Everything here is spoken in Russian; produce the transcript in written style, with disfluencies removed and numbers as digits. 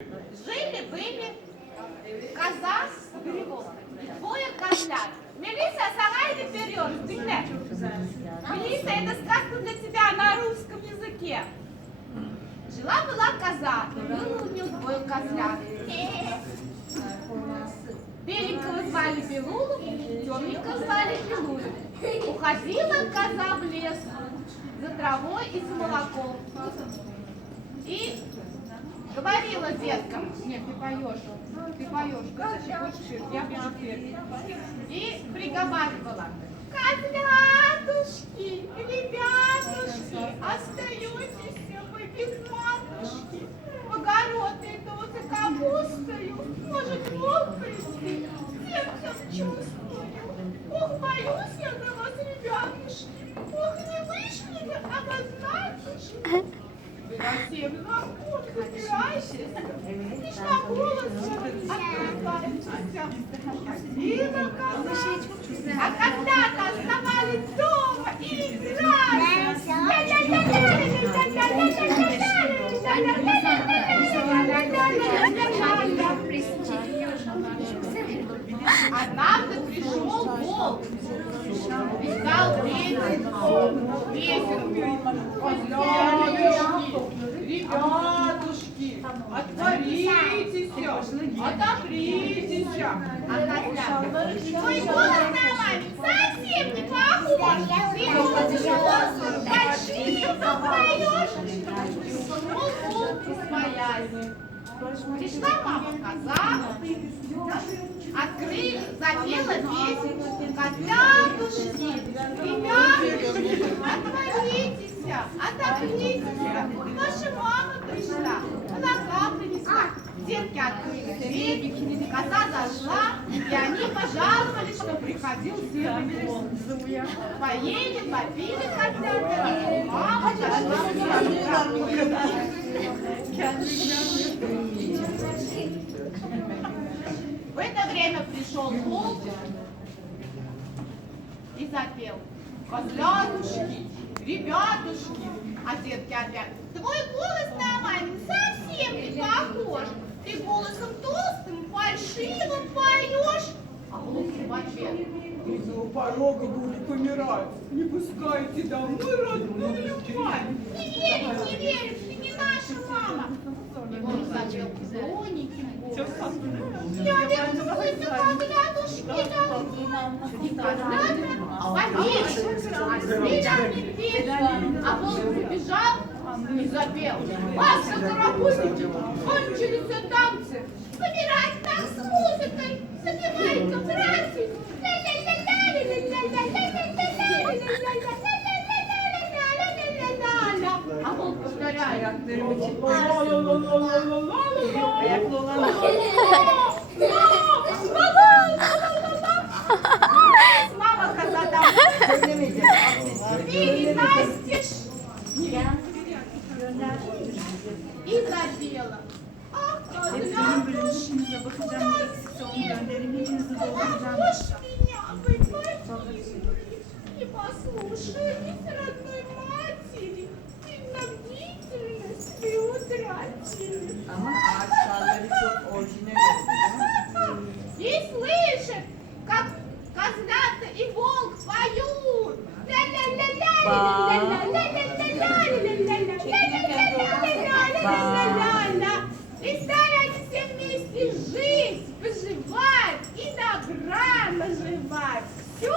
Жили-были коза и двое козлят. Мелисса, сарай вперед, вперед. Мелисса, это сказка для тебя на русском языке. Жила-была коза, и было у нее двое козлят. Беленького звали Белулу, темненького звали Белулю. Уходила коза в лес за травой и за молоком. И говорила деткам, нет, ты поешь, козочек, хочешь петь, я буду петь. И приговаривала: козлятушки, ребятушки, остаетесь вы без матушки. В огород иду за капустою, может, волк прийти, сердцем чувствую. Ох, боюсь я за вас, ребятушки, ох, не вышли вы, а вознатушки. Вы совсем запутаетесь, лишь на голос открываетесь. Спасибо, коза. А когда-то оставались дома и играли. Однажды пришел волк и стал песенку. Ребятушки, отворитесь, отопритесь. А козлята: твой голос на маме совсем не похож. Ты голос большие, но поешь. Волк своясь. Пришла мама коза, запела песню: козлятушки, ребятушки, отворитесь, отопритесь. Ваша мама пришла, молока принесла. Детки открыли дверь, коза зашла, и они пожаловались, что приходил серый волк. Поели, попили козлята, мама зашла В это время пришел волк и запел: козлятушки, ребятушки. А детки опять: твой голос на маме совсем не похож. Ты голосом толстым, фальшивым поешь. А волк в ответ: из-за порога будет умирать. Не пускайте домой родную мать. Не веришь, ты не наша мама. И волк запел тоненьким голосом: я вернусь, коглядушки, и коглята попели, пели. А волк прибежал и запел: Маша, карапульники, кончились танцы. Собирать нам с музыкой, запевай-ка, братья. А волк повторяет: мама коза там перенастишь. И запела: ах, коглятушки, похож меня, вы погибли. Не послушались родной матери, и на бдительность вы утратили. И слышит, как козлята и волк поют. И стали они все вместе жить, поживать и добра наживать. Все!